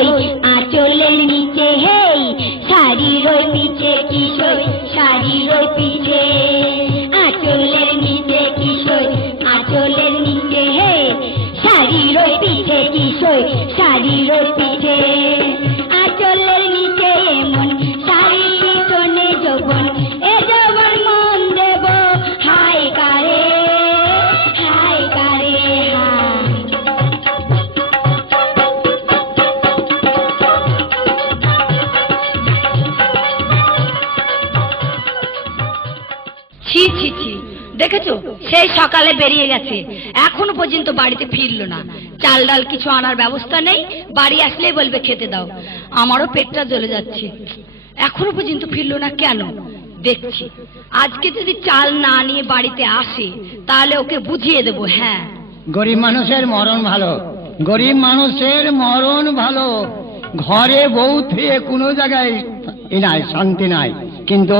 সই আঁচলের নিচে, হেই শাড়ির ওই পিছে কি সই, শাড়ির ওই পিছে আঁচলের নিচে কি সই, আঁচলের নিচে হে শাড়ির ওই পিছে কি সই, শাড়ির ওই পিছে আঁচলের নিচে এমন শাড়ি পিছনে যৌবন, এ যৌবন মন দেব হায় কারে, হায় কারে হায়। ছি ছি ছি, দেখেছো সেই সকালে বেরিয়ে গেছে, এখনো পর্যন্ত বাড়িতে ফিরলো না। চাল ডাল কিছু আনার ব্যবস্থা নেই, বাড়ি আসলেই বলবে খেতে দাও। আমারও পেটটা জ্বলে যাচ্ছে, এখনো পর্যন্ত ফিরলো না কেন। দেখছি আজকে যদি চাল না নিয়ে বাড়িতে আসে তাহলে ওকে বুঝিয়ে দেবো। হ্যাঁ, গরিব মানুষের মরণ ভালো, গরিব মানুষের মরণ ভালো। ঘরে বউ থুয়ে কোনো জায়গায় নাই, শান্তি নাই। কিন্তু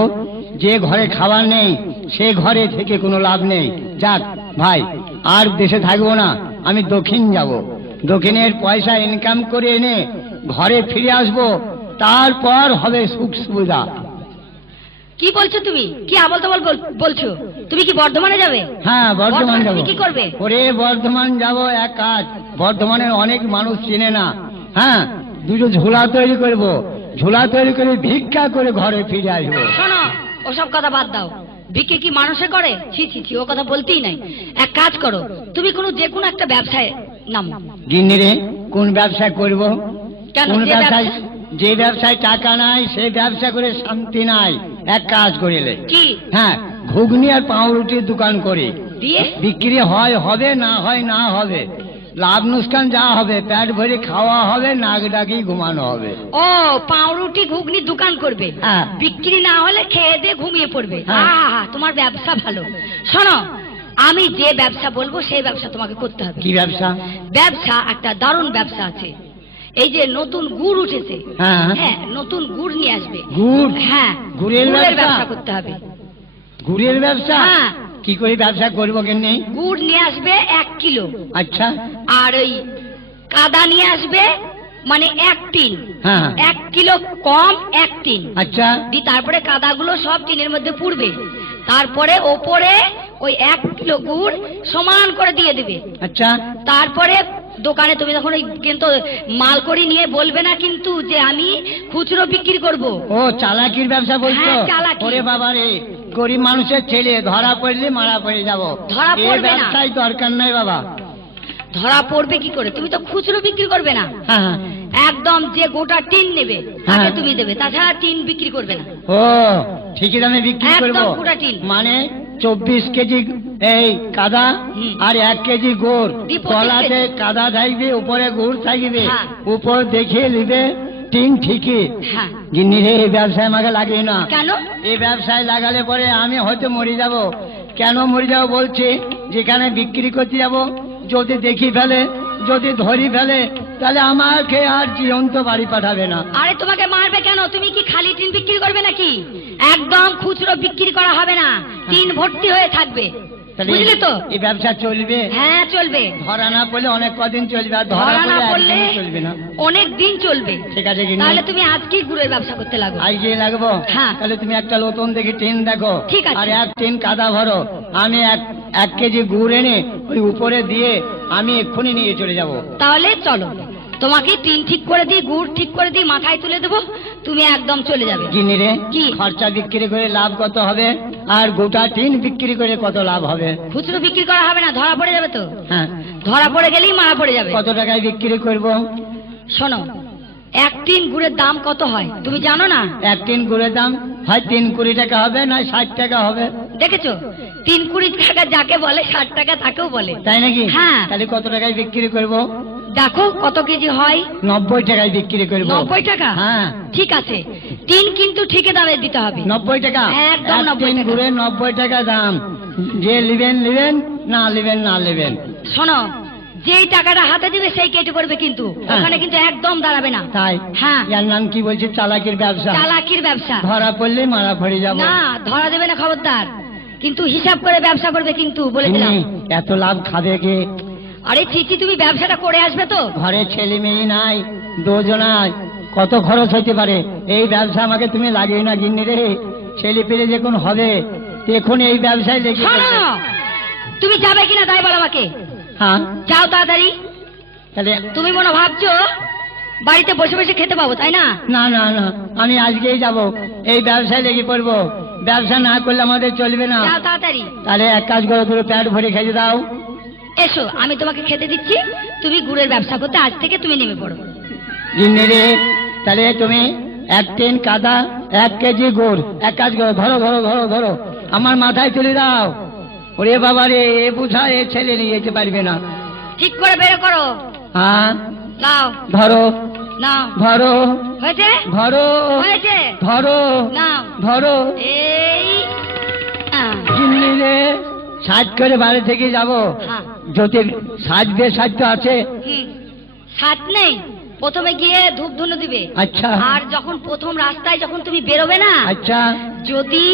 যে ঘরে খাবার নেই সে ঘরে থেকে কোনো লাভ নেই। যাক ভাই, আর দেশে থাকবো না, আমি দক্ষিণ যাব। দক্ষিণের পয়সা ইনকাম করে এনে ঘরে ফিরে আসবো, তারপর হবে সুখ সুবিধা। কি বলছো তুমি? কি আবল তাবল বলছো? তুমি কি বর্ধমানে যাবে? হ্যাঁ, বর্ধমান যাব। কি করবে? ওরে বর্ধমান যাব এক কাজ, বর্ধমানের অনেক মানুষ চিনে না। হ্যাঁ, দুটো ঝোলা তৈরি করব, ঝোলা তৈরি করে ভিক্ষা করে ঘরে ফিরে আসবো। শোনো, ওসব কথা বাদ দাও। ভিক্ষে কি মানুষে করে? ছি ছি ছি, ও কথা বলতেই নাই। এক কাজ করো, তুমি যে কোনো একটা ব্যবসায় নামো। গিন্নি রে, কোন ব্যবসা করব? কেন? কোন ব্যবসায়? যে ব্যবসায় টাকা নাই সেই ব্যবসা করে শান্তি নাই। এক কাজ করিলে কি? হ্যাঁ, ঘুগনি আর পাউরুটির দোকান করে দিয়ে বিক্রি হয় হবে, না হয় না হবে। লাভ নুকসান যা হবে, পেট ভরে খাওয়া হবে, নাক ডাকি ঘুমানো হবে। ও, পাউরুটি ঘুগনির দোকান করবে? হ্যাঁ। বিক্রি না হলে খেয়ে দিয়ে ঘুমিয়ে পড়বে। হ্যাঁ। আহা, তোমার ব্যবসা ভালো। শোনো, আমি যে ব্যবসা বলবো সেই ব্যবসা তোমাকে করতে হবে। কি ব্যবসা? ব্যবসা একটা দারুণ ব্যবসা আছে। এই যে নতুন গুড় উঠেছে, হ্যাঁ। হ্যাঁ, নতুন গুড় নিয়ে আসবে। গুড়? হ্যাঁ, গুড়ের ব্যবসা ব্যবসা করতে হবে। গুড়ের ব্যবসা? হ্যাঁ। কি করে ব্যবসা করবো কেন? গুড় নিয়ে আসবে 1 কিলো। আচ্ছা। আর ওই কাদা নিয়ে আসবে, মানে 1 টিন। হ্যাঁ। 1 কিলো কম 1 টিন। আচ্ছা। তারপরে কাদাগুলো সব টিনের মধ্যে পুড়বে, তারপরে ওপরে ওই 1 কিলো গুড় সমান করে দিয়ে দিবে। আচ্ছা। তারপরে দোকানে তুমি যখন ওই কিন্তু মাল করি নিয়ে বলবে না কিন্তু যে আমি খুচরো বিক্রি করব। ও, চালাকির ব্যবসা বলছো? হ্যাঁ, চালাকি। ওরে বাবা রে, গরিব মানুষের ছেলে, ধরা পড়লে মারা পড়ে যাব। ধরা পড়বে না। ব্যবসায় দরকার নাই বাবা। ধরা পড়বে কি করে? তুমি তো খুচরো বিক্রি করবে না। হ্যাঁ। একদম যে গোটা টিন নেবে তাকে তুমি দেবে, তাছাড়া টিন বিক্রি করবে না। ও, ঠিকই দামে বিক্রি করবো। একদম গোটা টিন। মানে 24 কেজি এই কাদা আর 1 কেজি গুড়। 25 তলাতে কেজি। কাদা থাকবে, উপরে গুড় থাকবে। হ্যাঁ। উপর দেখে নিবে টিন ঠিকই। হ্যাঁ। গিন্নি রে, এই ব্যবসায় আমাকে লাগিয়ে না। কেন? এই ব্যবসায় লাগালে পরে আমি হয়তো মরে যাব। কেন মরে যাব বলছি? যেখানে বিক্রি করতে যাব, যদি দেখি ফেলে, যদি ধরি ফেলে, তাহলে আমাকে আর জীবন্ত বাড়ি পাঠাবে না। আরে তোমাকে মারবে কেন? তুমি কি খালি টিন বিক্রি করবে নাকি? একদম খুচরো বিক্রি করা হবে না, টিন ভর্তি হয়ে থাকবে, তাহলে বুঝলে তো? এই ব্যবসা চলবে? হ্যাঁ, চলবে। ধরা না পড়লে অনেক কদিন চলবে, আর ধরা ধরা না পড়লে পড়লে একদিন চলবে না। অনেক দিন চলবে। ঠিক আছে গিন্নি, তাহলে তুমি আজকেই গুড়ের ব্যবসা করতে লাগো। আজকে লাগবো? হ্যাঁ। তাহলে তুমি একটা নতুন দেখি টিন দেখো। ঠিক আছে। আর 1 টিন কাদা ভরো। আমি 1 কেজি গুড় এনে ওই উপরে দিয়ে আমি এক্ষুনি নিয়ে চলে যাব। তাহলে চলো, তোমাকে টিন ঠিক করে দিই, গুড় ঠিক করে দিই, মাথায় তুলে দেবো, তুমি একদম চলে যাবে। গিন্নি রে, কি? খরচা বিক্রি করে লাভ কত হবে, আর গোটা টিন বিক্রি করে কত লাভ হবে? খুচরো বিক্রি করা হবে না, ধরা পড়ে যাবে তো। হ্যাঁ। ধরা পড়ে গেলেই মারা পড়ে যাবে। কত টাকায় বিক্রি করব? শোনো, 1 টিন গুড়ের দাম কত হয় তুমি জানো না? 1 টিন গুড়ের দাম হয় 320 টাকা হবে, না 60 টাকা হবে। দেখেছো, 320 টাকা যাকে বলে 60 টাকা তাকেও বলে। তাই নাকি? হ্যাঁ। তাহলে কত টাকায় বিক্রি করব? দেখো কত কেজি হয়। 90 টাকায় বিক্রি করব। 90 টাকা? হ্যাঁ। ঠিক আছে, টিন কিন্তু ঠিকই দামে দিতে হবে। 90 টাকা? একদম 1 90 টিন টাকা। গুড়ে 90 টাকা দাম। যে নেবেন নেবেন, না নেবেন না নেবেন। শোনো, যেই টাকাটা হাতে দিবে সেই কেটে করবে, কিন্তু হ্যাঁ। ওখানে কিন্তু একদম দাঁড়াবে না। তাই? হ্যাঁ। এর নাম কি বলছে? চালাকির ব্যবসা। চালাকির ব্যবসা। ধরা পড়লে মারা পড়ে যাব। না, ধরা দেবে না, খবরদার। কিন্তু হিসাব করে ব্যবসা করবে, কিন্তু বলে দিলাম। এত লাভ খাবে কে? আরে চিচি, তুমি ব্যবসাটা করে আসবে তো? ঘরে ছেলে মেয়ে নাই, দুজনায় কত খরচ হইতে পারে। এই ব্যবসা আমাকে তুমি লাগিয়ে না গিন্নি রে, ছেলে পেলে যখন হবে এখন এই ব্যবসায় লেগে শোনো, পড়বে। তুমি যাবে কিনা তাই বলো আমাকে। হ্যাঁ, যাও তাড়াতাড়ি। তাহলে তুমি মনে ভাবছো বাড়িতে বসে বসে খেতে পাবো, তাই না? না না না, আমি আজকেই যাব, এই ব্যবসায় লেগে পড়বো। ব্যবসা না করলে আমাদের চলবে না। যাও তাড়াতাড়ি। তাহলে এক কাজ করো, দুটো প্যাট ভরে খেতে দাও। এসো, আমি তোমাকে খেতে দিচ্ছি। তুমি গুড়ের ব্যবসা করতে আজ থেকে তুমি নেমে পড়ো। গিন্নি রে, তাহলে তুমি 1 টিন কাদা, 1 কেজি গুড়, এক কাজ করো, ধরো ধরো ধরো ধরো, আমার মাথায় তুলে দাও। ওরে বাবা রে, এ বুঝা এ ছেলে নিয়ে যেতে পারবে না। ঠিক করে বের করো। হ্যাঁ, নাও ধরো নাও। ধরো হয়েছে ধরো হয়েছে। ধরো নাও। ধরো। এই গিন্নি রে, সাজ করে বাড়ি থেকে যাব, হ্যাঁ। যদি সাজবে সাজ তো আছে। সাত নেই, প্রথমে গিয়ে ধূপ ধুনো দিবে। আচ্ছা আর যখন প্রথম রাস্তায় যখন তুমি বেরোবে না, আচ্ছা, যদি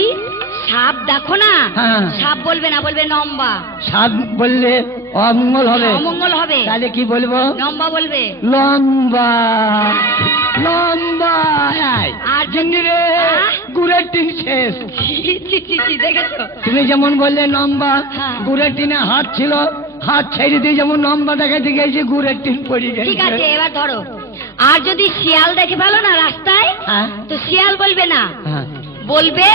সাপ দেখো না, হ্যাঁ। সাপ বলবে না, বলবে নম্বা। সাজ বললে অমঙ্গল হবে, অমঙ্গল হবে। তাহলে কি বলবো? নম্বা বলবে। লম্বা লম্বা। আর গিন্নি রে, আহ? গুড়ের টিন শেষ। দেখেছো? তুমি যেমন বললে লম্বা, হ্যাঁ। গুড়ের টিনে হাত ছিল, হাত ছেড়ে দিয়ে যেমন লম্বা দেখাতে গেছে, গুড়ের টিন পড়ে ঠিক আছে, গেছে। এবার ধরো। আর যদি শিয়াল দেখে ফেলো না রাস্তায়, হ্যাঁ। তো শিয়াল বলবে না, হ্যাঁ। বলবে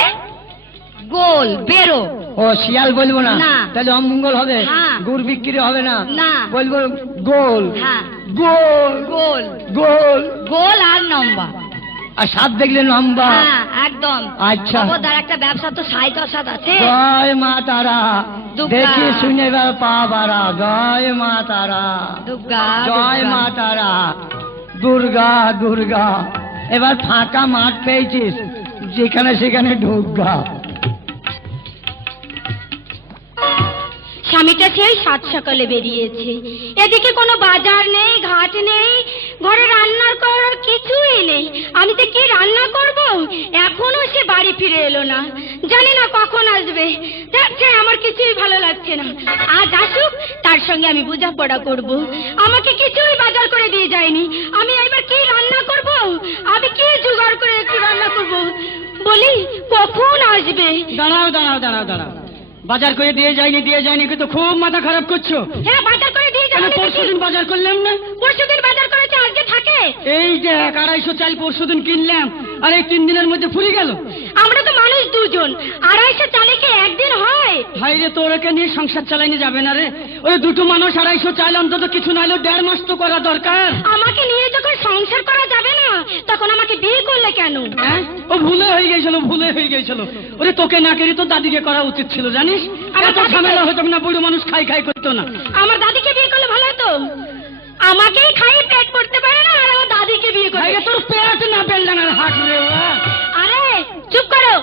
গোল বেরো। ও, শিয়াল বলবো না, না। তাহলে অমঙ্গল হবে, হ্যাঁ। গুড় বিক্রি হবে না। না। বলবো গোল হ্যাঁ, গোল গোল গোল। গোল আর নম্বা। আর সাপ দেখলে লম্বা। হ্যাঁ, একদম। আচ্ছা। খবরদার, একটা ব্যবসা তো 7.5 আছে। জয় মা তারা, দুর্গা। দেখি শুনে এবার পা বাড়া। জয় মা তারা, দুর্গা, জয় দুর্গা। মা তারা, দুর্গা দুর্গা। এবার ফাঁকা মাঠ পেয়েছিস, যেখানে সেখানে ঢুকগা। স্বামীটা সেই 7 সকালে বেরিয়েছে, এদিকে কোনো বাজার নেই, ঘাট নেই, ঘরে রান্নার করার কিছুই নেই। আমি তো কি রান্না করব? এখনো সে বাড়ি ফিরে এলো না, জানি না কখন আসবে। দেখছে আমার কিছুই ভালো লাগছে না। আজ আসুক, তার সঙ্গে আমি বোঝাপড়া করব। আমাকে কিছুই বাজার করে দিয়ে যায়নি, আমি এবার কি রান্না করব? আমি কি জোগাড় করে একটু রান্না করব? বলি কখন আসবে? দাঁড়াও দাঁড়াও দাঁড়াও দাঁড়াও, বাজার করে দিয়ে যায়নি কিন্তু খুব মাথা খারাপ করছো। হ্যাঁ, বাজার করে দিয়ে কেন যাবে। পরশুদিন বাজার করলাম না? পরশুদিন বাজার করেছে, আজকে থাকে। এই যে 250 চাল পরশুদিন কিনলাম, আর এই 3 দিনের মধ্যে ফুরিয়ে গেল। আমরা তো মানুষ দুজন, 250 চালে কি একদিন হয়? ভাই রে, তোরকে নিয়ে সংসার চালাইনি যাবে না রে। ওই দুটো মানুষ 250 চাল অন্তত কিছু নাইলেও 1.5 মাস তো করা দরকার। আমাকে নিয়ে যখন সংসার করা যাবে না, তখন আমাকে বিয়ে করলে কেন? হ্যাঁ, ও ভুলে হয়ে গেছিল। ওরে, তোকে না করি তো দাদিকে করা উচিত ছিল, জানিস? আমার এত দাদিকে- ঝামেলা হতো না, বুড়ো মানুষ খাই করতো না। আমার দাদিকে বিয়ে করলে ভালো হতো। আমাকেই খাইয়ে পেট পড়তে পারে না, আর আমার দাদিকে বিয়ে ভাই করে। রে, তোর পেট না বেলডাঙার হাট রে। আরে চুপ করো।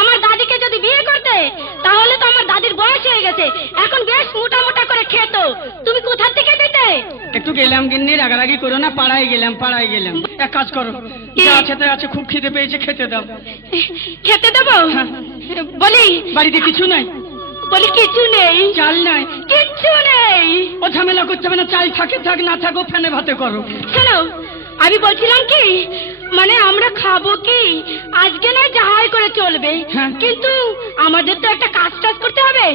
আমার দাদিকে যদি বিয়ে করতে, তাহলে তো আমার দাদির বয়স হয়ে গেছে, এখন বেশ মোটা মোটা করে খেত। তুমি কোথা থেকে দিতে? একটু গেলাম গিন্নি, রাগারাগি করো না, পাড়ায় গেলাম। এক কাজ করো, কি? যা খেতে আছে, খুব খিদে পেয়েছে, খেতে দাও। খেতে দেবো? হ্যাঁ। বলি বাড়িতে কিছু নাই, বলি কিছু নেই, চাল নাই। কিচ্ছু নেই। ও ঝামেলা করতে হবে না, চাল থাকে থাক, না থাকো ফ্যানে ভাতে করো। শোনো, আমি বলছিলাম কি, মানে আমরা খাবো কি? আজকে নয় যাহাই করে চলবে, হ্যাঁ। কিন্তু আমাদের তো একটা কাজ টাজ করতে হবে।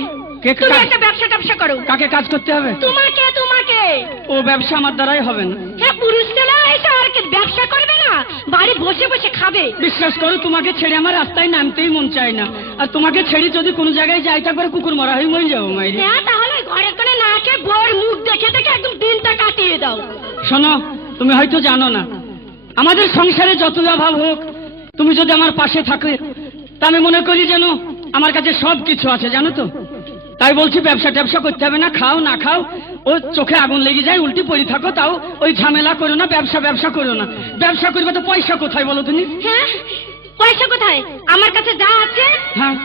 কে তুমি কাজ? একটা ব্যবসা করো। কাকে কাজ করতে হবে? তোমাকে তোমাকে ও ব্যবসা আমার দ্বারাই হবে না। হ্যাঁ, পুরুষ ছেলে এসে আর কি ব্যবসা করবে না, বাড়ি বসে বসে খাবে। বিশ্বাস করো, তোমাকে ছেড়ে আমার রাস্তায় নামতেই মন চায় না। আর তোমাকে ছেড়ে যদি কোনো জায়গায় যাই, তারপরে কুকুর মরা হয়ে মরে যাবো মাইরে। হ্যাঁ, তাহলে ঘরে করে না খেয়ে বউর মুখ দেখে দেখে একদম দিনটা কাটিয়ে দাও। শোনো, তুমি হয়তো জানো না, আমাদের সংসারে যত অভাব হোক, তুমি যদি আমার পাশে থাকে, তা আমি মনে করি যেন আমার কাছে সব কিছু আছে, জানো তো। তাই বলছি, ব্যবসা করতে হবে না, খাও না খাও, ও চোখে আগুন লেগে যায়, উল্টি পড়ে থাকো, তাও ওই ঝামেলা করো না, ব্যবসা করো না। ব্যবসা করবে তো পয়সা কোথায় বলো তুমি? হ্যাঁ, পয়সা কোথায়? আমার কাছে যা আছে, হ্যাঁ,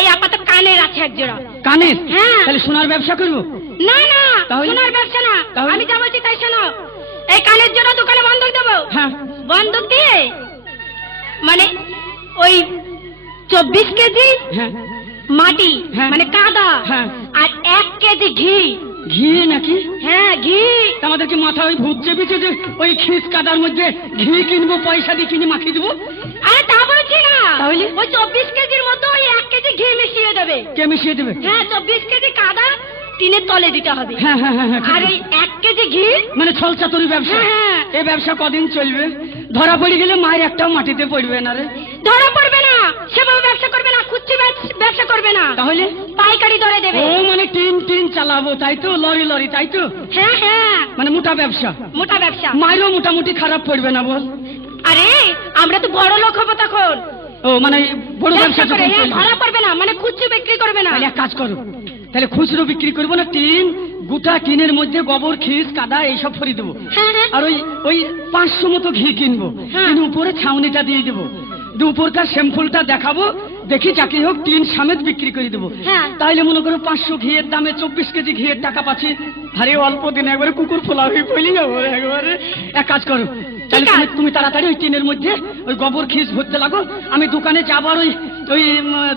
এই আপাতত কানের আছে এক জোড়া। কানের? হ্যাঁ। তাহলে সোনার ব্যবসা করবো? না না, তাহলে? সোনার ব্যবসা না, তাহলে? আমি যা বলছি তাই শোনো। এই কানের জোড়া দোকানে বন্ধক দেবো। হ্যাঁ। বন্ধক দিয়ে মানে ওই 24 কেজি হ্যাঁ, মাটি, হ্যাঁ। মানে কাদা, হ্যাঁ। আর 1 কেজি ঘি ঘি নাকি? হ্যাঁ ঘি। আমাদেরকে মাথা ওই ভূত চেপেছে যে ওই খিস কাদার মধ্যে ঘি কিনবো, পয়সা দিয়ে কিনে মাখিয়ে দেবো? আরে তা বলছি না, তাহলে? ওই 24 কেজির মতো ওই 1 কেজি ঘি মিশিয়ে দেবে। কে মিশিয়ে দেবে? হ্যাঁ 24 কেজি কাদা টিনের তলে দিতে হবে। হ্যাঁ হ্যাঁ হ্যাঁ হ্যাঁ, ঠিক আর আছে। এই 1 কেজি ঘি মানে ছলচাতুরি ব্যবসা। হ্যাঁ। এই ব্যবসা কদিন চলবে? ধরা পড়ে গেলে মায়ের একটাও মাটিতে পড়বে না রে। ধরা পড়বে না, সেভাবে ব্যবসা করবে না, খুচরি ব্যবসা করবে না, তাহলে? পাইকারি দরে দেবে। ও মানে টিন টিন চালাবো তাই তো, লরি লরি তাই তো, হ্যাঁ হ্যাঁ মানে মোটা ব্যবসা। মোটা ব্যবসা। মায়েরও মোটামুটি খারাপ পড়বে না বল? আরে আমরা তো বড় লোক হবো তখন। ও মানে বড় ব্যবসা ব্যবসা করে, যখন হ্যাঁ, চলবে। ধরা পড়বে না, মানে খুচরো বিক্রি করবে না। তাহলে এক কাজ করো, তাহলে খুচরো বিক্রি করবো না, টিন গোটা টিনের মধ্যে গোবর খিস কাদা এইসব ভরে দেবো। হ্যাঁ হ্যাঁ আর ওই ওই 500 মতো ঘি কিনবো, হ্যাঁ। কিনে উপরে ছাউনিটা দিয়ে দেবো, দিয়ে উপরকার স্যাম্পলটা দেখাবো, দেখি যাকে হোক টিন সমেত বিক্রি করে দেবো। হ্যাঁ। তাইলে মনে করো 500 ঘিয়ের দামে 24 কেজি ঘিয়ের টাকা পাচ্ছি। আরে অল্প দিনে একবারে কুকুর ফোলা হয়ে পড়লি যাবো একবারে। এক কাজ করো, তাহলে ঠিক আছে। তুমি তাড়াতাড়ি ওই টিনের মধ্যে ওই গোবর খিস ভরতে লাগো, আমি দোকানে যাবো আর ওই ওই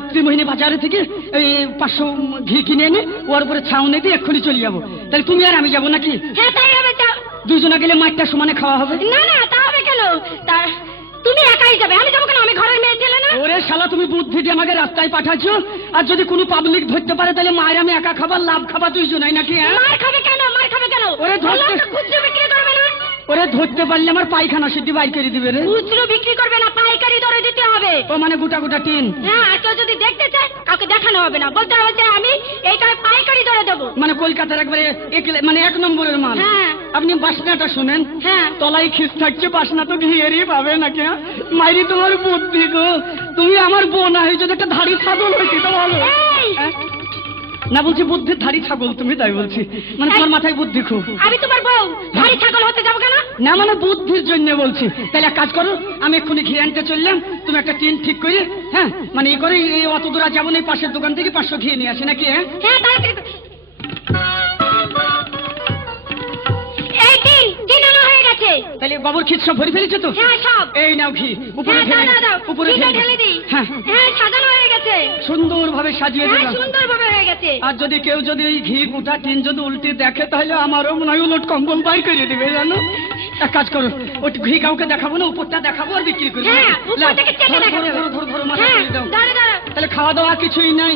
ত্রিমোহিনী বাজারে থেকে ওই 500 ঘি কিনে এনে ওর উপরে ছাউনি দিয়ে এক্ষুনি চলে যাবো। তাহলে তুমি আর আমি যাবো নাকি? হ্যাঁ তাই হবে। দুজনে গেলে মাঠটা সমানে খাওয়া হবে। না না তা হবে কেন? তার তুমি একাই যাবে, আমি যাবো কেন? আমি ঘরের মেয়ে ছেলে না? ওরে শালা, তুমি বুদ্ধি দিয়ে আমাকে রাস্তায় পাঠাচ্ছ, আর যদি কোনো পাবলিক ধরতে পারে তাহলে মায়ের আমি একা খাবার, লাভ খাবার দুইজনাই নাকি? হ্যাঁ? মার খাবে কেন? মার খাবে কেন? ওরে ধরতে- বললাম তো খুচরো বিক্রি করবে না। ওরে ধরতে পারলে আমার পায়খানা সিদ্ধি বাইর করে দিবে রে। খুচরো বিক্রি করবে না, পাইকারি দরে দিতে হবে। ও মানে গোটা গোটা টিন, হ্যাঁ, আর কেউ যদি দেখতে চায় কাউকে দেখানো হবে না, বলতে হবে যে আমি এইটা পাইকারি দরে দেবো। মানে কলকাতার একবারে মানে 1 নম্বরের মাল। হ্যাঁ। আপনি বাসনাটা শুনেন, হ্যাঁ। তলায় খিস থাকছে, বাসনা তো ঘিয়েরই পাবে নাকি? হ্যাঁ? মাইরি তোমার বুদ্ধি গো, তুমি আমার বোন হয়ে যদি একটা ধাড়ি ছাগল হয়েছি তো ভালো। এই! হ্যাঁ? না বলছি বুদ্ধির ধাড়ি ছাগল তুমি, তাই বলছি, মানে তোমার মাথায় বুদ্ধি খুব। আমি তোমার বউ, ভারী ছাগল হতে যাবো কেন? না মানে বুদ্ধির জন্য বলছি। তাহলে এক কাজ করো, আমি এক্ষুনি ঘি আনতে চললাম, তুমি একটা টিন ঠিক করে, হ্যাঁ মানে এই করে এই অত দূর যাবো না, এই পাশের দোকান থেকে 500 ঘি নিয়ে আসি নাকি? হ্যাঁ হ্যাঁ তাড়াতাড়ি এই তিন আনা হয়ে গেছে। তাহলে গোবর খিচ সব ভরে ফেলেছো তো? হ্যাঁ সব। এই নাও ঘি, উপরে হ্যাঁ ঢেলে দাও দাও, উপরে ঘিটা ঢেলে ঢেলে দিই। হ্যাঁ, হ্যাঁ সাজানো হয়ে গেছে। সুন্দরভাবে সাজিয়ে হ্যাঁ দিলাম। সুন্দরভাবে হয়ে গেছে। আর যদি কেউ যদি এই ঘি গোটা টিন যদি উল্টে দেখে তাহলে আমারও মনে হয় উলট কম্বল বাই করে দিবে, জানো? এক কাজ করো, ওই ঘি কাউকে দেখাবো না, উপরটা দেখাবো আর বিক্রি করবো। হ্যাঁ লাও, উপর থেকে চেটে ধরো, দেখাতে ধরো, হবে। ধরো, ধরো, মাথা হ্যাঁ তুলে দাও। দাঁড়া দাঁড়া। তাহলে খাওয়া দাওয়া কিছুই নাই।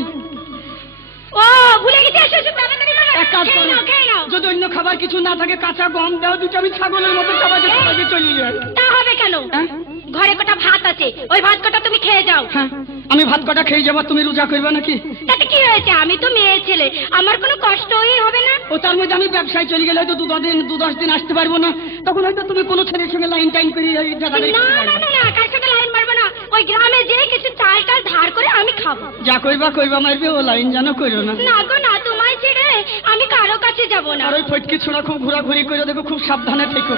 ও ভুলে গেছি, এসো এসো তাড়াতাড়ি করো। এক কাজ খেয়ে করো, নাও খেয়ে নাও। যদি অন্য খাবার কিছু না থাকে, কাঁচা গম দাও দুটো, আমি ছাগলের মতো খাবারকে খাবারকে চলে যাই। তা হবে কেন? হ্যাঁ? ঘরে কটা ভাত আছে, ওই ভাত কটা তুমি খেয়ে যাও। হ্যাঁ, আমি ভাত কটা খেয়ে যাবো, তুমি রোজা করবে নাকি? তাতে কি হয়েছে? আমি তো মেয়ে ছেলে, আমার কোনো কষ্টই হবে না। ও তার মধ্যে আমি ব্যবসায় চলে গেলে হয়তো 2-10 দিন আসতে পারবো না, তখন হয়তো তুমি কোনো ছেলের সঙ্গে লাইন টাইন করে এই জায়গাটায় না না না না, কার সাথে লাইন মারবো না। ওই গ্রামে যেয়ে কিছু চাল টাল ধার করে আমি খাবো। যা কইবা মারবে, ও লাইন জানো করো না। না গো না, তোমায় ছেড়ে আমি কারো কাছে যাব না। আর ওই ফটকি ছোড়া খুব ঘোরাঘুরি করে দেখো, খুব সাবধানে থেকো,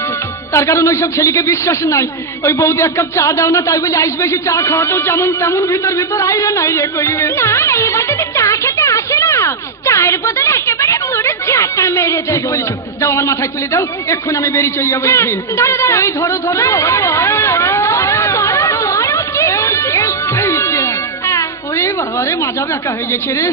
তার কারণ ওইসব ছেলেকে বিশ্বাস নাই। ওই বৌদি 1 কাপ চা দাও না, তাই বলে আসবে সে চা খাওয়াতেও যেমন তেমন ভিতর ভিতর আইরে নাই রে কইবে। না না, এবার যদি চা খেতে আসে না, চায়ের বদলে একেবারে মুড়ে ঝাঁটা মেরে ঠিক দেবো। বলেছো, যাও আমার মাথায় তুলে দাও, এক্ষুনি আমি বেরিয়ে চলে যাবো। হ্যাঁ, এখানে ধরো, ধরো। এই ধরো ধরো। হ্যাঁ। ওরে বাবা রে, মাজা বেঁকা হয়ে গেছে রে।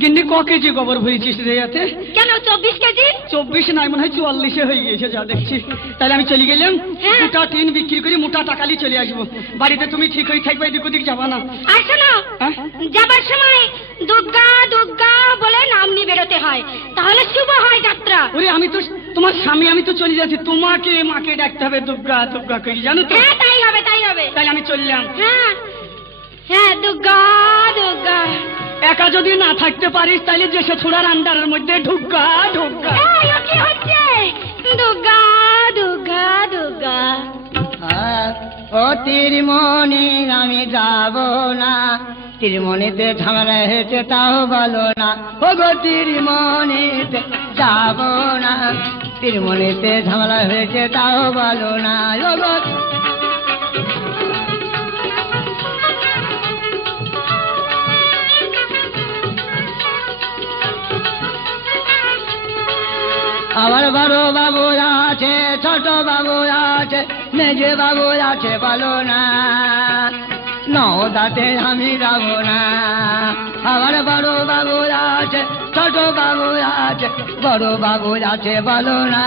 গিন্নি ক কেজি গোবর ভরেছিস রে এতে? কেন 24 কেজি? 24 নাই, মনে হয় 44 হয়ে গিয়েছে যা দেখছি। তাহলে আমি চলে গেলাম, হ্যাঁ। গোটা টিন বিক্রি করে মোটা টাকালি চলে আসবো। বাড়িতে তুমি ঠিক হয়ে থাকবে, এদিক ওদিক যাবা না। আর শোনো, হ্যাঁ? যাবার সময় দুর্গা দুর্গা বলে নাম নিয়ে বেরোতে হয়, তাহলে শুভ হয় যাত্রা। ওরে আমি তো তোমার স্বামী, আমি তো চলে যাচ্ছি, তোমাকে মাকে ডাকতে হবে দুর্গা দুর্গা করি, জানো তো? হ্যাঁ তাই হবে তাই হবে। তাহলে আমি চললাম। হ্যাঁ হ্যাঁ দুর্গা দুর্গা। একা যদি না থাকতে পারিস তাহলে যে সে ছোড়ার আন্ডারের মধ্যে ঢুকা ঢুকা। এই, ও কি হচ্ছে? দুর্গা দুর্গা দুর্গা। ও তিরমণি আমি যাব না, তিরমণিতে ঝামেলা হয়েছে তাও বলো না। ও গো তিরমণিতে যাব না, তিরমণিতে ঝামেলা হয়েছে তাও বলো না। ও গো আমার বড় বাবু আছে, ছোট বাবু আছে, মেজে বাবু আছে বলো না। নওদাতে আমি যাব না। আমার বড় বাবু আছে, ছোট বাবু আছে, বড় বাবু আছে বলো না,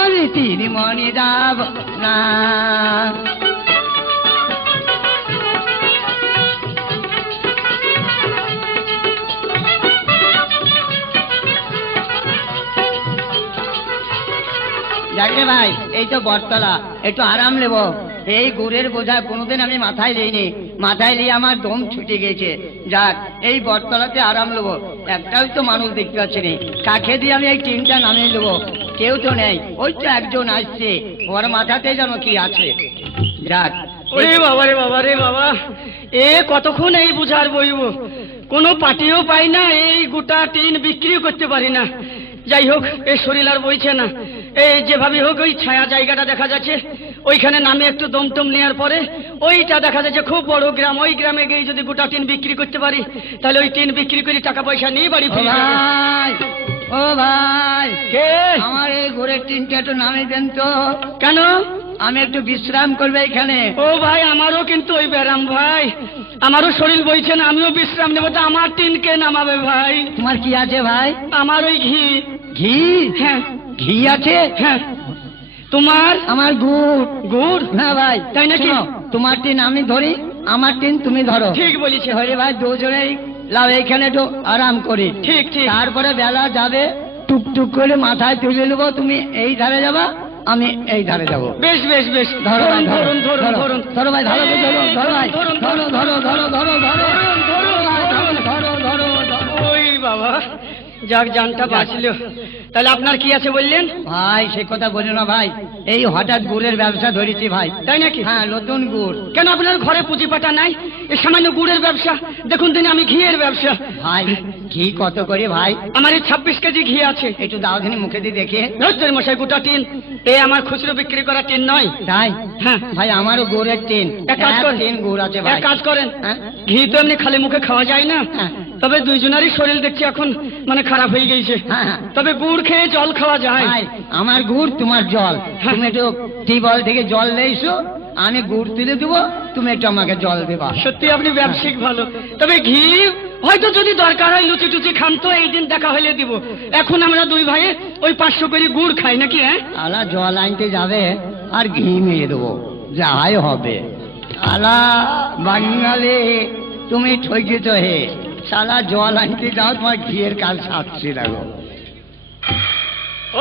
আমি তিনমণি যাব না। যাকে ভাই, এই তো বটতলা, একটু আরাম নেব। এই গুড়ের বোঝা কোনোদিন আমি মাথায় নিইনি, মাথায় নিয়ে আমার দম ছুটে গেছে। যাক, এই বটতলাতে আরাম নেবো। একটাও তো মানুষ দেখতে পাচ্ছি নি, কাকে দিয়ে আমি এই টিনটা নামিয়ে নেবো? কেউ তো নেই। ওই তো একজন আসছে, ওর মাথাতে যেন কি আছে। যাক, ওরে বাবা রে বাবা রে বাবা, এ কতক্ষণ এই বোঝার বইব, কোনো পাটিও পাই না, এই গোটা টিন বিক্রিও করতে পারি না। যাই হোক, এই শরীর আর বইছে না। এই যেভাবে হোক ওই ছায়া জায়গাটা দেখা যাচ্ছে, ওইখানে নামে একটু দমটম নেওয়ার পরে ওইটা দেখা যাচ্ছে খুব বড় গ্রাম। ওই গ্রামে গিয়ে যদি গোটা টিন বিক্রি করতে পারি, তাহলে ওই টিন বিক্রি করে টাকা পয়সা নিয়ে বাড়ি ফিরে যাবো। ভাই, ও ভাই, কে? আমার এই ঘোরের টিনটা একটু নামিয়ে দেন তো। কেন? আমি একটু বিশ্রাম করবো এখানে। ও ভাই, আমারও কিন্তু ওই ব্যারাম ভাই, আমারও শরীর বইছে না, আমিও বিশ্রাম নেবো। তো আমার টিন কে নামাবে ভাই? তোমার কি আছে ভাই? আমার ওই ঘি। ঘি? হ্যাঁ। ঘি আছে? হ্যাঁ। তোমার? আমার গুড়। গুড়? হ্যাঁ ভাই। তাই নাকি? শোনো, তোমার টিন আমি ধরি, আমার টিন তুমি ধরো। ঠিক বলেছে। হরে ভাই, দুজনেই লাও, এখানে একটু আরাম করি। ঠিক ঠিক। তারপরে বেলা যাবে, টুকটুক করে মাথায় তুলে নেবো। তুমি এই ধারে যাবা, আমি এই ধারে যাবো। বেশ বেশ বেশ। ধরো ভাই, ধরুন ধরুন ধরো, ধরুন ধরো ভাই, ভালো করে ধরো, ধরো ভাই, ধরুন, ধরো ধরো ধরো ধরো ধরো ধরো ভাই, ধরো ধরো ধরো ধরো। ওই বাবা, যাক জানটা বাঁচলো। তাহলে আপনার কি আছে বললেন? ভাই, সে কথা বলো না ভাই, এই হঠাৎ গুড়ের ব্যবসা ধরেছি ভাই। তাই নাকি? হ্যাঁ, নতুন গুড়। কেন আপনার ঘরে পুঁজি পাটা নাই? এ সামান্য গুড়ের ব্যবসা, দেখুন দিনে আমি ঘিয়ের ব্যবসা। ভাই, ঘি কত করে ভাই? আমার এই 26 কেজি ঘি আছে। একটু দাও দিন, মুখে দিয়ে দেখে। ধৈর্য মশাই, গোটা টিন এ আমার খুচরো বিক্রি করা টিন নয়। তাই? হ্যাঁ। ভাই, আমারও গুড়ের টিন। এক কাজ করেন, টিন গুড় আছে ভাই। এক কাজ করেন, হ্যাঁ? ঘি তো এমনি খালি মুখে খাওয়া যায় না। হ্যাঁ। তবে দুইজনেরই শরীর দেখছি এখন মানে খারাপ হয়ে গেছে। হ্যাঁ, হ্যাঁ। তবে গুড় খেয়ে জল খাওয়া যায়। ভাই, আমার গুড়, তোমার জল। হ্যাঁ। তুমি একটু টিউবওয়েল থেকে জল লেইছো, আমি গুড় তুলে দেবো, তুমি একটু আমাকে জল দেবা। সত্যি আপনি ব্যবসায়িক ভালো। তবে ঘি হয়তো যদি দরকার হয় লুচি টুচি খান তো এই দিন দেখা হলে দিব। এখন আমরা দুই ভাই ওই 500 করে গুড় খাই নাকি? হ্যাঁ, আলা জল আনতে যাবে আর ঘি মেরে দেবো, যাই হবে। আলা বাঙালি, তুমি ঠকেছ হে। সালা জল আনতে যাও, তোমার ঘিয়ের কাজ সারছি লাগো।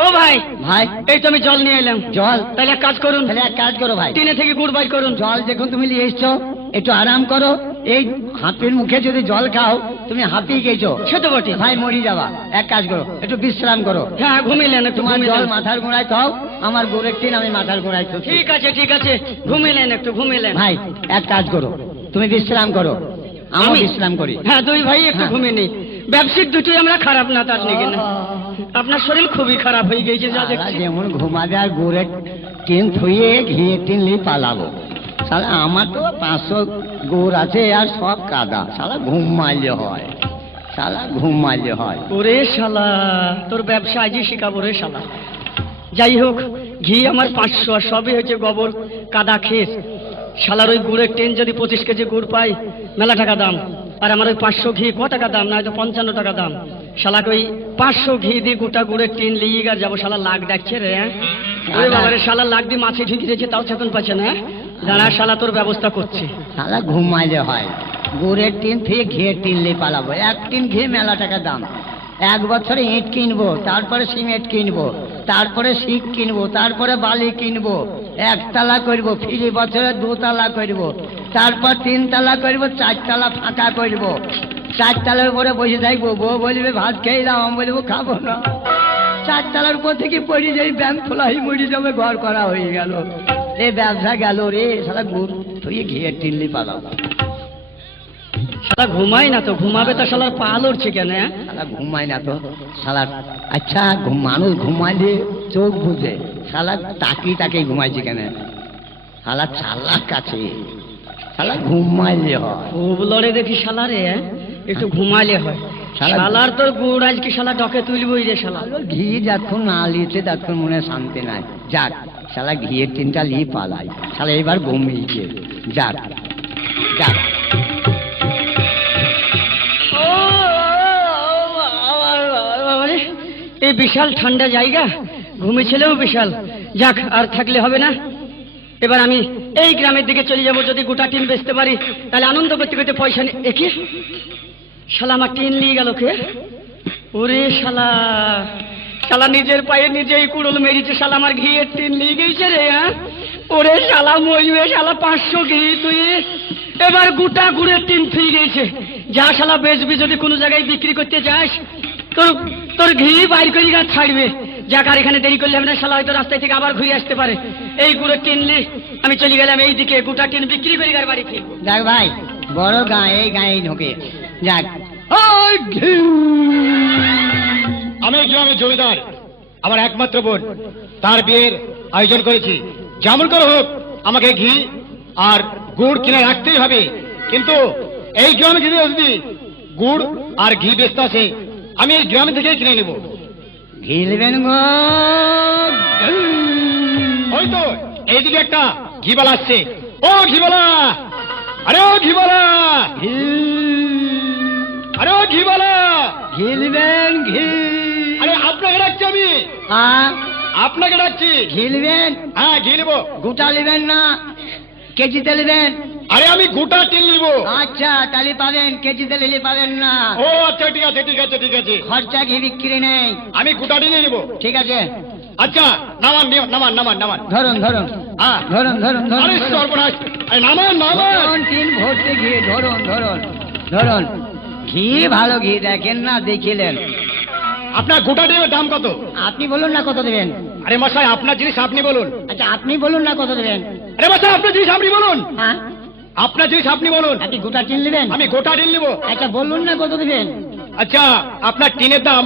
ও ভাই, ভাই, এই তো আমি জল নিয়ে এলাম। জল? তাহলে এক কাজ করুন, তাহলে এক কাজ করো ভাই, টিনে থেকে গুড় বাই করুন। জল দেখুন তুমি নিয়ে এসছো, একটু আরাম করো। এই হাঁপির মুখে যদি জল খাও, তুমি হাঁপিয়ে গেছো, সে তো বটে। ভাই মরি যাবা। এক কাজ করো, একটু বিশ্রাম করো। হ্যাঁ, ঘুমিলেন একটু, তোমার জল ঘুমিলেন। মাথার গোড়ায় খাও, আমার গুড়ের টিন আমি মাথার গোড়ায় খাও। ঠিক আছে ঠিক আছে, ঘুমিলেন একটু, ঘুমিলেন। ভাই, এক কাজ করো, তুমি বিশ্রাম করো, আমি আমি? বিশ্রাম করি। হ্যাঁ, দুই ভাই একটু হ্যাঁ। ঘুমিয়ে নেই। ব্যবসায়িক দুটোই আমরা খারাপ না, তার নাকি না? আপনার শরীর খুবই খারাপ হয়ে গেছে যা সালা দেখছি। যেমন ঘুমাবে আর গুড়ের টিন থুয়ে ঘিয়ে টিন নিয়ে পালাবো। সালা আমার তো 500 গুড় আছে আর সব কাদা। সালা ঘুম মারলে হয়, সালা ঘুম মারলে হয়। ওরে শালা, তোর ব্যবসা আজই শিখাবো রে শালা। যাই হোক, ঘি আমার 500 আর সবই হচ্ছে গোবর কাদা খেস। শালার ওই গুড়ের টেন যদি 25 কেজি গুড় পাই, মেলা টাকা দাম। আর আমার ওই 500 ঘি ক টাকা দাম? না হয়তো 55 টাকা দাম। শালাকে ওই 500 ঘি দিয়ে গোটা গুড়ের টিন লিয়ে গা যাবো। শালা লাগ ডাকছে রে। হ্যাঁ, ওরে বাবা রে, শালা লাগ দিয়ে মাছে ঢুকে দিয়েছে, তাও চেতন পাচ্ছে না। জানা, শালা তোর ব্যবস্থা করছে। সালা ঘুম মারলে হয়। গুড়ের টিন থেকে ঘিয়ের টিন নিয়ে পালাবো। এক টিন ঘি মেলা টাকা দাম। 1 বছরে ইট কিনবো, তারপরে সিমেন্ট কিনবো, তারপরে শিক কিনবো, তারপরে বালি কিনবো, 1 তালা করবো, ফিরি বছরে 2 তালা করবো, তারপর 3 তালা করবো, 4 তালা ফাঁকা করবো। 4 তালার উপরে বসে থাকবো, বউ বলবে ভাত খেয়ে দাও, আমি বলবো খাবো না। 4 তালার উপর থেকে পড়ে যাই, ব্যাংক খোলা হয়ে মরে যাবে, ঘর করা হয়ে গেল। এই ব্যবসা গেল রে। সালা গুড় তুই ঘিয়ের টিন নিয়ে পালাবো। শালা ঘুমাই না তো, ঘুমাবে তো শালার পা লড়ছে কেন? হ্যাঁ, শালা ঘুমায় না তো শালা। আচ্ছা, মানুষ ঘুমাইলে চোখ বুঝে, শালা তাকিয়ে ঘুমাইছে কেন? শালা চালাক কাছে, শালা ঘুমাইলে হয়। খুব লড়ে দেখি শালারে। হ্যাঁ, একটু ঘুমাইলে হয়। শালা- শালার তোর গুড় আজকে শালা ডকে তুলবই রে শালা। ঘি যখন না লিয়েছে তখন মনে শান্তি নাই। যাক, শালা ঘিয়ের টিনটা লিয়ে পালাই। শালা এবার ঘুমিয়েছে। যাক, এই বিশাল ঠান্ডা জায়গা, ঘুমিয়েছিলেও বিশাল। যাক, আর থাকলে হবে না, এবার আমি এই গ্রামের দিকে চলে যাব। যদি গোটা টিন বেচতে পারি তাহলে আনন্দ করতে করতে পয়সা একে শালা আমার টিন নিয়ে গেল কে? ওরে শালা, শালা নিজের পায়ে নিজেই কুড়ুল মেরেছে, শালা আমার ঘিয়ের টিন নিয়ে গেছে রে। হ্যাঁ, ওরে শালা মরিবে, শালা 500 ঘি তুই এবার গোটা গুড়ের টিন ফিরে গেছে। যা শালা বেচবি, যদি কোনো জায়গায় বিক্রি করতে যাস তোর তোর ঘি বাইর করে গাছ ছাড়বে। যাক, আর এখানে দেরি করলে হবে না, শালা হয়তো রাস্তায় থেকে আবার ঘুরে আসতে পারে। এই গুড়ের টিন নিয়ে আমি চলে গেলাম এই দিকে, গোটা টিন বিক্রি করে গার বাড়ি ফিরবো। যাক ভাই, বড় গাঁ, এই গাঁয়েই ঢোকে। যাক, আমি গ্রামের জমিদার, আমার একমাত্র বোন, তার বিয়ের আয়োজন করেছি। যেমন করে হোক আমাকে ঘি আর গুড় কিনে রাখতেই হবে। কিন্তু এই গ্রামে যদি গুড় আর ঘি বেচতে আসে, আমি এই গ্রামে থেকে কিনে নেব। ঘিলবেন গো। হয়তো এইদিকে একটা ঘিবালা আসছে। ও ঘিবালা, আরে ও ঘিবালা, আরে ও ঘিবালা, ঘিলবেন ঘি। আরে আপনাকে ডাকছি আমি, হ্যাঁ, আপনাকে ডাকছি। ঘিলবেন? হ্যাঁ, ঘি নেবো। গোটা নেবেন না কেজিতে নেবেন? আরে আমি গোটা টিন নিব। আচ্ছা, তাহলে পাবেন, কেজিতে নিলে পাবেন না। ও আচ্ছা, ঠিক আছে ঠিক আছে ঠিক আছে। খরচা ঘি বিক্রি নেই। আমি গোটা টিনে নিব। ঠিক আছে, আচ্ছা, নামান নামান নামান নামান। ধরুন ধরুন। হ্যাঁ, ধরুন ধরুন আরে ধরুন। সর্বনাশ, আরে নামান নামান। ধরুন, তিন ভর্তি ঘি। ধরুন ধরুন ধরুন। ঘি ভালো ঘি, দেখেন না, দেখিলেন। আপনার গোটা টিনের দাম কত? আপনি বলুন না কত দেবেন। আরে মশাই, আপনার জিনিস আপনি বলুন। আচ্ছা, আপনি বলুন না কত দেবেন। আরে মশাই, আপনার জিনিস আপনি বলুন। হ্যাঁ, আপনার জিনিস আপনি বলুন। আপনি গোটা টিন নেবেন? আমি গোটা টিন নিব। আচ্ছা, বলুন না কত দেবেন। আচ্ছা, আপনার টিনের দাম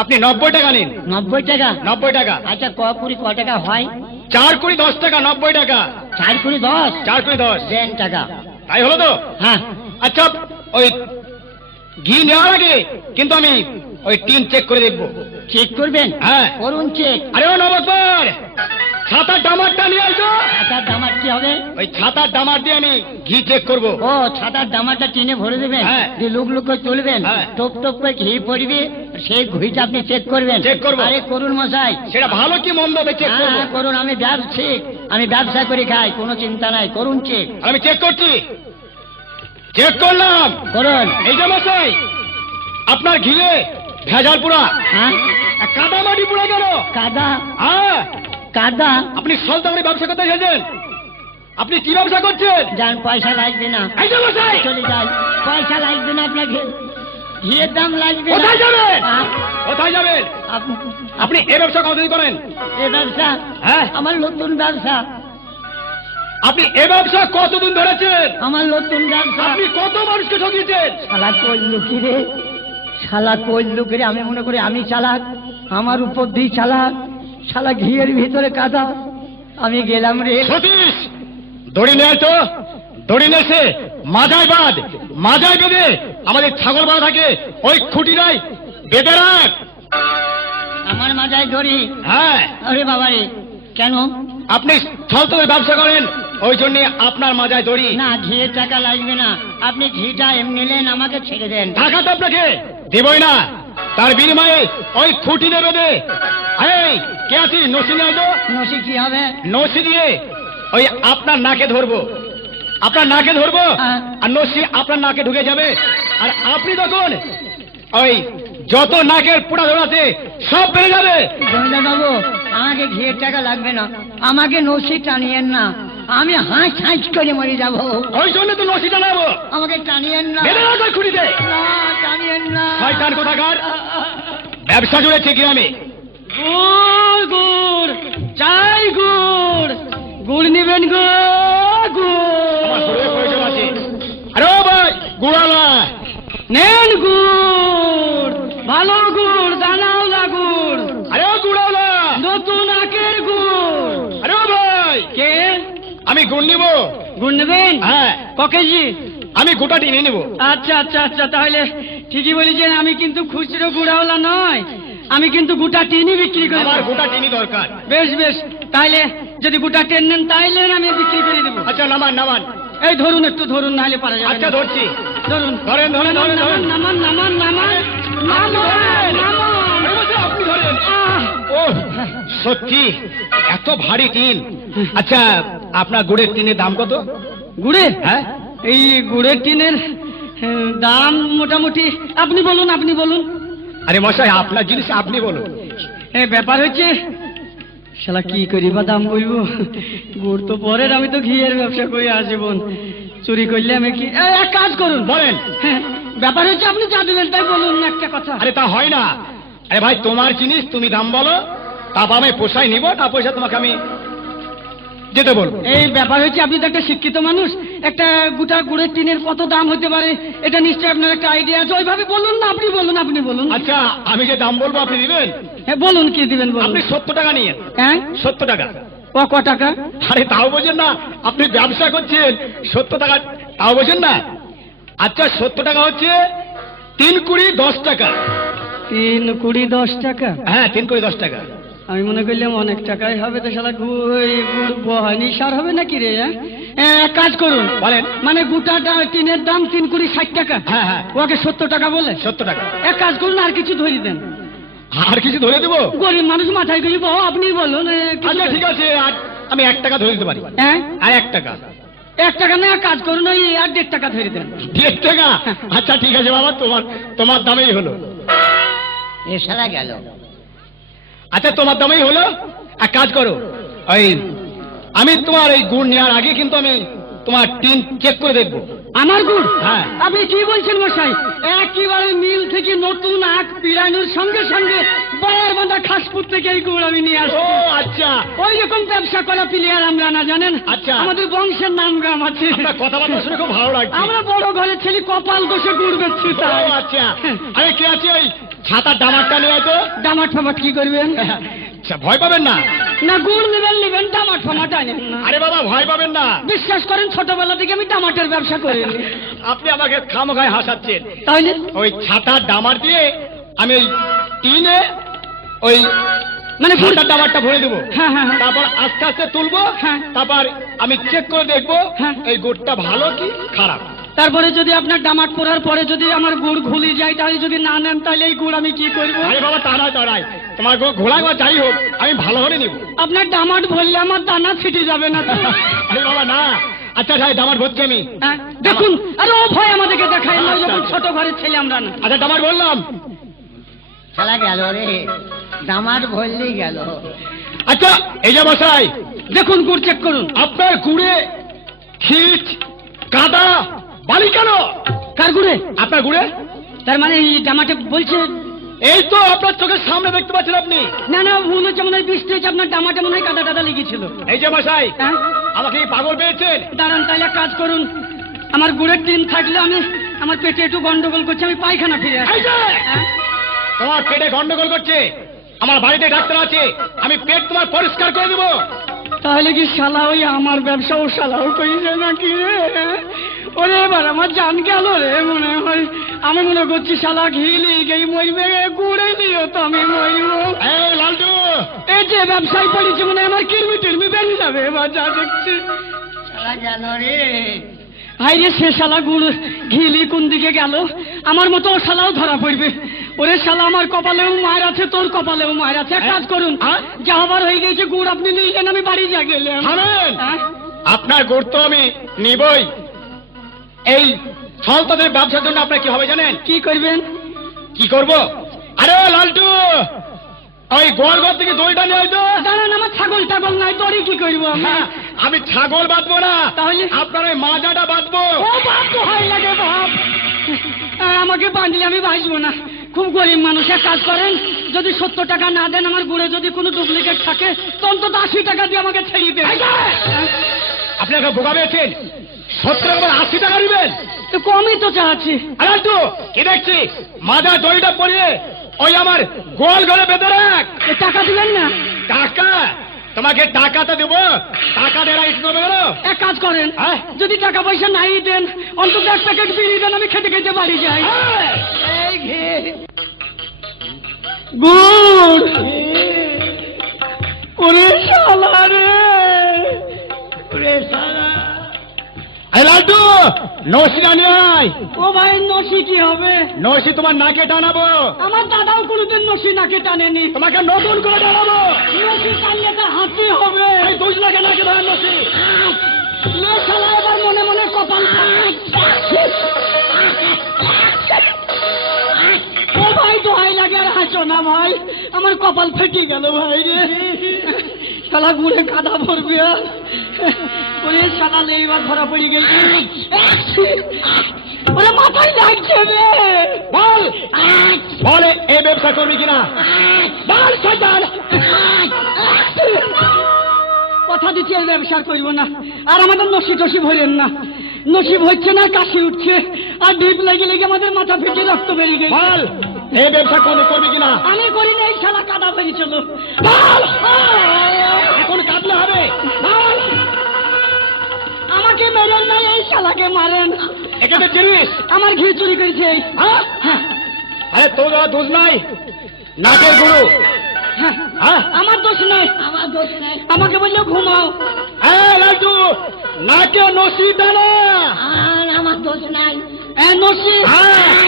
আপনি 90 টাকা নিন। 90 টাকা? 90 টাকা। আচ্ছা, কুড়ি ক টাকা হয়? 4 কুড়ি 10 টাকা, 90 টাকা। 4 কুড়ি 10? 4 কুড়ি 10 দেন টাকা। তাই হলো তো? হ্যাঁ। আচ্ছা, ওই ঘি নেওয়ার আগে কিন্তু আমি ওই টিন চেক করে দেখবো। চেক করবেন? হ্যাঁ। করুন চেক। আরে ও নমস্কার, ছাতার ডামারটা নিয়ে আসো। ছাতার দামার কি হবে? ওই ছাতার ডামার দিয়ে আমি ঘি চেক করব। ও, ছাতার দামারটা টিনে ভরে দেবেন? হ্যাঁ। দিয়ে লুক লুক করে চলবেন। হ্যাঁ। টপ টপ করে ঘি পড়বে, সেই ঘিটা আপনি চেক করবেন। চেক করবো। আরে করুন মশাই। সেটা ভালো কি মন্দ হবে চেক হ্যাঁ, করবো। হ্যাঁ, করুন। আমি ব্যবসায়িক, আমি ব্যবসা করে খাই, কোনো চিন্তা নাই। করুন চেক। আর আমি চেক করছি, চেক করলাম। করুন। এই যে মশাই, আপনার ঘিরে ভেজাল পুরা, হ্যাঁ, কাদা মাটি পুরা গেল। কাদা? হ্যাঁ, কাদা? আপনি সলতামনি ব্যবসা করতে এসেছেন? আপনি কি ব্যবসা করছেন? যান, পয়সা লাগবে না। এই যে মশাই, চলে যাই, পয়সা লাগবে না আপনাকে, ঘিয়ের দাম লাগবে না। কোথায় যাবেন? হ্যাঁ, কোথায় যাবেন? আপনি এই ব্যবসা কতদিন করেন? এ ব্যবসা? হ্যাঁ, আমার নতুন ব্যবসা। আপনি এই ব্যবসা কতদিন ধরেছেন? আমার নতুন ব্যবসা। আপনি কত মানুষকে ঠকিয়েছেন? শালা কইলু কি রে, শালা কইলু কি রে? আমি মনে করি আমি চালাক, আমার উপর দিয়ে চালাক। শালা ঘিয়ের ভিতরে কাদা। আমি গেলাম রে। সতীশ, দড়ি নিয়ে আসো। দড়ি নিয়ে এসে মাজায় বাঁধ, মাজায় বেঁধে আমাদের ছাগল বাঁধা থাকে, ওই খুঁটিটাই বেঁধে রাখ। আমার মাথায় ধরি? হ্যাঁ। আরে বাবা রে, কেন? আপনি সলতামের ব্যবসা করেন, ওই জন্য আপনার মাজায় দড়ি। না, ঘিয়ের টাকা লাগবে না, আপনি ঘিটা এমনি নেন, আমাকে ছেড়ে দেন। টাকা তো আপনাকে দেবই না, তার বিনিময়ে ওই খুঁটি দেবে দে। এই কে আছিস? নসি নিয়ে আসো। নসি কি হবে? নসি দিয়ে ওই আপনার নাকে ধরবো, আপনার নাকে ধরবো, হ্যাঁ। আর নসি আপনার নাকে ঢুকে যাবে। আর আপনি তখন ওই যত নাকের পোড়া ধরাতে সব বেড়ে যাবে। জমিদার বাবু, আমাকে ঘিয়ের টাকা লাগবে না, আমাকে নসি টানিয়েন না, আমি হাঁস হাঁস করে মরে যাব। ওই জন্য তো নসি টানাবো। আমাকে টানিয়েন না। বেঁধে রাখ ওই খুঁটিতে। না, টানিয়েন না। শয়তান কোথাকার, ব্যবসা জুড়েছে গ্রামে। গুড় গুড় চাই, গুড় গুড় নিবেন গো, আমার গুড় গুড়ের প্রয়োজন আছে। আরে ও ভাই, গুড়ালা নেন, গুড় ভালো গুড়, দানাওলা গুড়, আরে ও গুড়ালা, নতুন আখের গুড়। আরে ও ভাই, কে? আমি গুড় নিব। গুড় নেবেন? হ্যাঁ, ক কেজি? আমি গোটা টিনে নেব। আচ্ছা আচ্ছা আচ্ছা, তাহলে ঠিকই বলেছেন, আমি কিন্তু খুচরো গুড়াওয়ালা নয়, আমি কিন্তু গোটা টিনই বিক্রি করি। আমার গোটা টিনি দরকার। বেশ বেশ, তাহলে যদি গোটা টেন নেন তাইলে আমি বিক্রি করে দেবো। আচ্ছা, নামান নামান। এই ধরুন, একটু ধরুন, নাহলে পারা যাবে না। আচ্ছা, ধরছি। ধরুন, ধরেন ধরেন ধরেন ধরেন। নামান নামান নামান নামান নামান নামান। আরে বলছি, আপনি ধরেন। সত্যি এত ভারী টিন। আচ্ছা, আপনার গুড়ের টিনের দাম কত? গুড়ের? হ্যাঁ, এই গুড়ের টিনের দাম মোটামুটি আপনি বলুন। আরে মশাই, আপনার জিনিস আপনি বলুন। ব্যাপার হচ্ছে শালা কি করি বা দাম বলবো, গুড় তো পরের, আমি তো ঘিয়ের ব্যবসা করে আসি বোন, চুরি করলে আমি কি এক কাজ করুন বলেন। ব্যাপার হচ্ছে আপনি যা দিবেন তাই বলুন একটা কথা। আরে তা হয় না। আরে ভাই, তোমার জিনিস তুমি দাম বলো, তারপর আমি পোষায় নিব, না পয়সা তোমাকে আমি যেতে বলবো। এই ব্যাপার হচ্ছে আপনি তো একটা শিক্ষিত মানুষ, একটা গোটা গুড়ের টিনের কত দাম হতে পারে এটা নিশ্চয়ই আপনার একটা আইডিয়া আছে, ওইভাবে বলুন না, আপনি বলুন। আচ্ছা, আমি যে দাম বলবো আপনি দিবেন? হ্যাঁ বলুন, কি দিবেন বলুন। আপনি 70 টাকা নিয়েন। হ্যাঁ 70 টাকা। ক টাকা? আরে তাও বোঝেন না, আপনি ব্যবসা করছেন, 70 টাকা তাও বোঝেন না? আচ্ছা, 70 টাকা হচ্ছে 3 কুড়ি 10 টাকা। 3 কুড়ি 10 টাকা? হ্যাঁ, 3 কুড়ি 10 টাকা। আমি মনে করলাম অনেক টাকাই হবে, তো শালা গুড় বহানি সার হবে নাকি রে? এক কাজ করুন, বলেন। মানে গোটাটা টিনের দাম 3 কুড়ি 60 টাকা। হ্যাঁ হ্যাঁ, ওকে 70 টাকা বলে? 70 টাকা। এক কাজ করুন, আর কিছু ধরে দেন। আর কিছু ধরে দেবো? গরিব মানুষ মাথায় গেলি বহ, আপনি বলুন। আচ্ছা ঠিক আছে, আর আমি 1 টাকা ধরে দিতে পারি। হ্যাঁ, আর 1 টাকা। 1 টাকা না, এক কাজ করুন, ওই আর 1.5 টাকা ধরে দেন। 1.5 টাকা? আচ্ছা ঠিক আছে বাবা, তোমার দামেই হলো। এ সারা গেল। আচ্ছা, তোমার দামেই হলো। এক কাজ করো, আমি তোমার এই গুড় নেওয়ার আগে কিন্তু আমি তোমার টিন চেক করে দেখবো। আমার গুড়? হ্যাঁ। আপনি কি বলছেন মশাই? একেবারে মিল থেকে নতুন আখ পিরানোর সঙ্গে সঙ্গে বয়ের বাঁধা খাসপুর থেকে এই গুড় আমি নিয়ে আসবো। ও আচ্ছা, ওই রকম ব্যবসা করা প্লেয়ার আমরা না, জানেন? আচ্ছা। আমাদের বংশের নাম গাম আছে। আপনার কথাবার্তা শুনে খুব ভালো লাগছে। আমরা বড় ঘরের ছেলে, কপাল দোষে গুড় বেচছি ও তাই। আচ্ছা। আরে কে আছে ওই ছাতার ডামারটা নিয়ে তো? ডামাট ফামাট কি করবেন? আচ্ছা, ভয় পাবেন না। না, গুড় নেবেন, ডামাট ফামাট আনেন না। আরে বাবা, ভয় পাবেন না। বিশ্বাস করেন, ছোটবেলা থেকে আমি ডামাটের ব্যবসা করি। আপনি আমাকে খামোখায় হাসাচ্ছেন। তাহলে ওই ছাতার ডামার দিয়ে আমি ওই টিনে ওই মানে গুড়- ছাতার ডামারটা ভরে দেবো। হ্যাঁ হ্যাঁ হ্যাঁ। তারপর আস্তে আস্তে তুলবো। হ্যাঁ। তারপর আমি চেক করে দেখবো হ্যাঁ। এই গুড়টা ভালো কি খারাপ। তারপরে যদি আপনার ডামাট পড়ার পরে যদি আমার গুড় ঘুলি যায়, তাহলে যদি না নেন, তাহলে এই গুড় আমি কি করবো? আরে বাবা, তা নয়। তোমার ঘোড়া বা যাই হোক, আমি ভালো হলে নিব। আপনার ডামাট ভরলে আমার দানা ছিটে যাবে না তো? আরে বাবা না। আচ্ছা ভাই, ডামার ভরছি আমি। হ্যাঁ, দেখুন, আরে ও ভয় আমাদেরকে দেখায় না, আচ্ছা, যখন আচ্ছা। ছোট ঘরের ছেলে আমরা না। আচ্ছা, ডামার বললাম। সারা গেল রে, দামার ভরলেই গেল। আচ্ছা, এই যে মশাই, দেখুন গুড় চেক করুন। আপনার গুড়ে খিচ কাদা বালি কেন? কার গুড়ে? আপনার গুড়ে? তার মানে এই ডামাটে বলছে? এই তো আপনার চোখের সামনে দেখতে পাচ্ছেন আপনি। না, ভুল হচ্ছে, মনে হয় বৃষ্টি হয়েছে, আপনার ডামাটে মনে হয় কাদা টাদা লেগেছিল। এই যে মশাই, হ্যাঁ, আমাকে কি পাগল পেয়েছেন? দাঁড়ান, তাহলে এক কাজ করুন, আমার গুড়ের টিন থাকলে আমার পেটে একটু গন্ডগোল করছে, আমি পায়খানা ফিরে আসি। এই যে, হ্যাঁ? তোমার পেটে গন্ডগোল করছে, আমার বাড়িতে ডাক্তার আছে, আমি পেট তোমার পরিষ্কার করে দেবো। তাহলে কি শালা ওই আমার ব্যবসাও শালাও করেছে নাকি রে? ওরে এবার আমার জান গেল রে, মনে হয়। আমি মনে করছি শালা ঘিলি গেই মরবে, গুড়ে নিও তো আমি মরব। এই লালটু, এই যে ব্যবসায় পড়েছে, মনে হয় আমার কিরমি টিরমি বেরিয়ে যাবে এবার, যা দেখছি। সারা গেল রে। হাই রে, সে শালা গুড় ঘিলি কোন দিকে গেল? আমার মতো ও শালাও ধরা পড়বে। ওরে শালা, আমার কপালেও মায়ের আছে, তোর কপালেও মায়ের আছে। এক কাজ করুন, হ্যাঁ? যা হবার হয়ে গেছে, গুড় আপনি নিয়ে যান, আমি বাড়ি যা গেলাম। থামেন। হ্যাঁ? আপনার গুড় তো আমি নিবই। এই সন্তানের ব্যবসার জন্য আপনার কি হবে জানেন? কি করবেন? কি করব? আরে লালটু, ওই গোয়াল ঘর থেকে দইটা নিয়ে আয় তো। দাঁড়ান, আমার ছাগল টাগল নাই, তোরই কি করবো আমি? হ্যাঁ, আমি ছাগল বাঁধবো না, তাহলে? আপনার ওই মাজাটা বাঁধবো। ও বাপ, তো হয় লাগে বাপ। আমাকে বাঁধলে আমি বাঁচবো না, খুব গরিব মানুষ। এক কাজ করেন, যদি 70 টাকা না দেন, আমার গুড়ে যদি কোনো ডুপ্লিকেট থাকে, তো অন্তত 80 টাকা দিয়ে আমাকে ছেড়ে দেন। আপনি একটা বোকা পেয়েছেন, 70 টাকা 80 টাকা দিবেন? তো কমই তো চাচ্ছি। আরে লালটু, কি দেখছি মাজা দড়িটা পরিয়ে ওই আমার গোয়াল ঘরে বেঁধে রাখ। এ টাকা দিবেন না? টাকা? তোমাকে টাকাটা দেবো, টাকা দেওয়া একটু দেবে না? এক কাজ করেন, হ্যাঁ? যদি টাকা পয়সা নাই দেন, অন্তত 1 প্যাকেট বিড়ি দেন, আমি খেতে খেতে বাড়ি যাই। হ্যাঁ। এই ঘে। গুড়! ওরে শালা রে! ওরে সারা। আরে লালটু, নসিটা নিয়ে আয়। ও ভাই, নসি কি হবে? নসি তোমার নাকে টানাবো। আমার দাদাও কোনোদিন নসি নাকে টানেনি। তোমাকে নতুন করে টানাবো। নসি টানলে তার হাতে হবে। এই দুই লাগে নাকে ধরে নসি। লে শালা, এবার মনে মনে কপাল ফাট। ও ভাই, দোহাই লাগে আর হাসো না ভাই, আমার কপাল ফেটে গেল ভাই রে। শালা গুড়ে কাদা ভরবে আর। ওরে শালা, এইবার ধরা পড়ে গেছে। ওরে মাথায় লাগছে রে। বল বলে এই ব্যবসা করবি কিনা? বল শয়তান। কথা দিচ্ছি, এই ব্যবসা করবো না। আর আমাদের নসি টসি ভরেন না। নসিব হচ্ছে না, কাশি উঠছে, আর ডিপ লেগে লেগে আমাদের মাথা ফেটে রক্ত বেরিয়ে গেছে। বল এই ব্যবসা করবি কিনা? আমি করি না, এই শালা কাদা বেরিয়েছিল। বল, এখন কাটলে হবে। বল আমাকে মেরেন না, এই শালাকে মারেন। এখানে চিনিস? আমার ঘি চুরি করেছে। হ্যাঁ? হ্যাঁ, আরে তোর দোষ নাই, নাকের গুরু। হ্যাঁ, হ্যাঁ? আমার দোষ নেই। আমাকে বললো ঘুমাও। এই লালটু, নাকে নসি টানা। আমার দোষ নাই। নসি। হ্যাঁ।